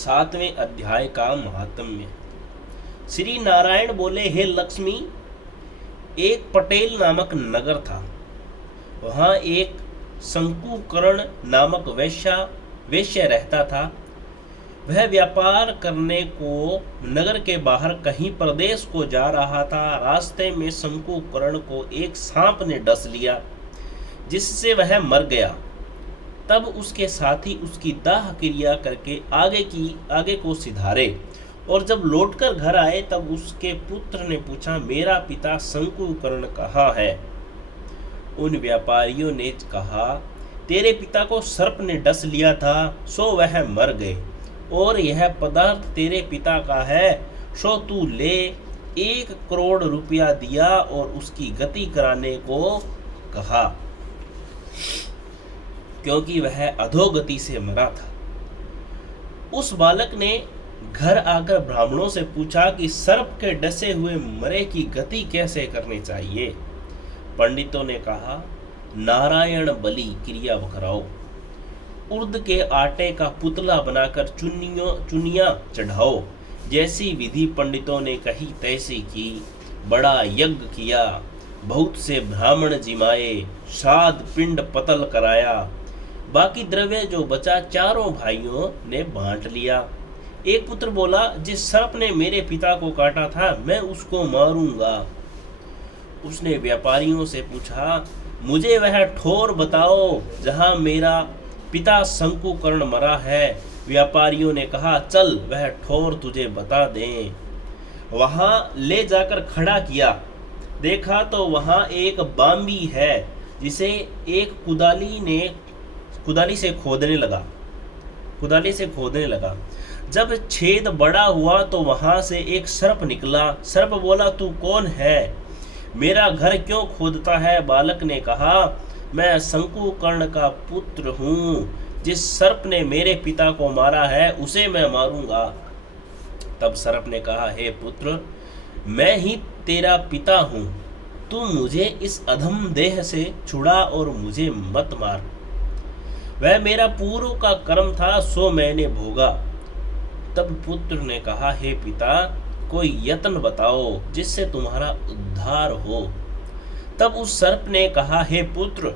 7वें अध्याय का महात्म्य। श्री नारायण बोले, हे लक्ष्मी, एक पटेल नामक नगर था। वहाँ एक शंकुकर्ण नामक वैश्य रहता था। वह व्यापार करने को नगर के बाहर कहीं प्रदेश को जा रहा था। रास्ते में शंकुकर्ण को एक सांप ने डस लिया, जिससे वह मर गया। तब उसके साथी उसकी दाह क्रिया करके आगे को सिधारे, और जब लौटकर घर आए तब उसके पुत्र ने पूछा, मेरा पिता शंकुकर्ण कहाँ है? उन व्यापारियों ने कहा, तेरे पिता को सर्प ने डस लिया था, सो वह मर गए, और यह पदार्थ तेरे पिता का है, सो तू ले। 1 करोड़ रुपया दिया और उसकी गति कराने को कहा, क्योंकि वह अधोगति से मरा था। उस बालक ने घर आकर ब्राह्मणों से पूछा कि सर्प के डसे हुए मरे की गति कैसे करनी चाहिए। पंडितों ने कहा, नारायण बलि क्रिया कराओ। उर्द के आटे का पुतला बनाकर चुनिया चढ़ाओ। जैसी विधि पंडितों ने कही तैसी की। बड़ा यज्ञ किया, बहुत से ब्राह्मण जिमाए, श्राद्ध पिंड पतल कराया। बाकी द्रव्य जो बचा चारों भाइयों ने बांट लिया। एक पुत्र बोला, जिस सर्प ने मेरे पिता को काटा था, मैं उसको मारूंगा। उसने व्यापारियों से पूछा, मुझे वह ठोर बताओ जहां मेरा पिता शंकुकर्ण मरा है। व्यापारियों ने कहा, चल वह ठोर तुझे बता दें। वहां ले जाकर खड़ा किया। देखा तो वहां एक बांबी है, जिसे एक कुदाली से खोदने लगा। जब छेद बड़ा हुआ तो वहां से एक सर्प निकला। सर्प बोला, तू कौन है? मेरा घर क्यों खोदता है? बालक ने कहा, मैं शंकुकर्ण का पुत्र हूँ। जिस सर्प ने मेरे पिता को मारा है, उसे मैं मारूंगा। तब सर्प ने कहा, हे पुत्र, मैं ही तेरा पिता हूँ। तू मुझे इस अधम देह से छुड़ा और मुझे मत मार। वह मेरा पूर्व का कर्म था, सो मैंने भोगा। तब पुत्र ने कहा, हे पिता, कोई यत्न बताओ जिससे तुम्हारा उद्धार हो। तब उस सर्प ने कहा, हे पुत्र,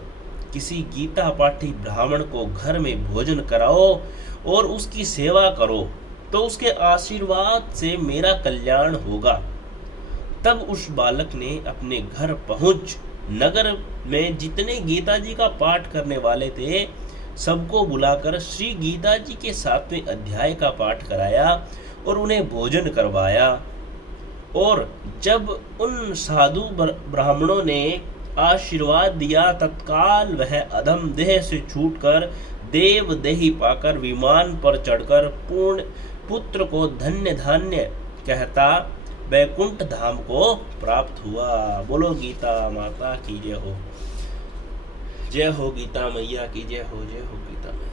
किसी गीता पाठी ब्राह्मण को घर में भोजन कराओ और उसकी सेवा करो, तो उसके आशीर्वाद से मेरा कल्याण होगा। तब उस बालक ने अपने घर पहुंच नगर में जितने गीता जी का पाठ करने वाले थे, सबको बुलाकर श्री गीता जी के 7वें अध्याय का पाठ कराया और उन्हें भोजन करवाया। और जब उन साधु ब्राह्मणों ने आशीर्वाद दिया, तत्काल वह अधम देह से छूटकर देव देही पाकर विमान पर चढ़कर पूर्ण पुत्र को धन्य धान्य कहता वैकुंठ धाम को प्राप्त हुआ। बोलो गीता माता की जय हो। जय हो गीता मैया की जय हो। जय हो गीता मैया।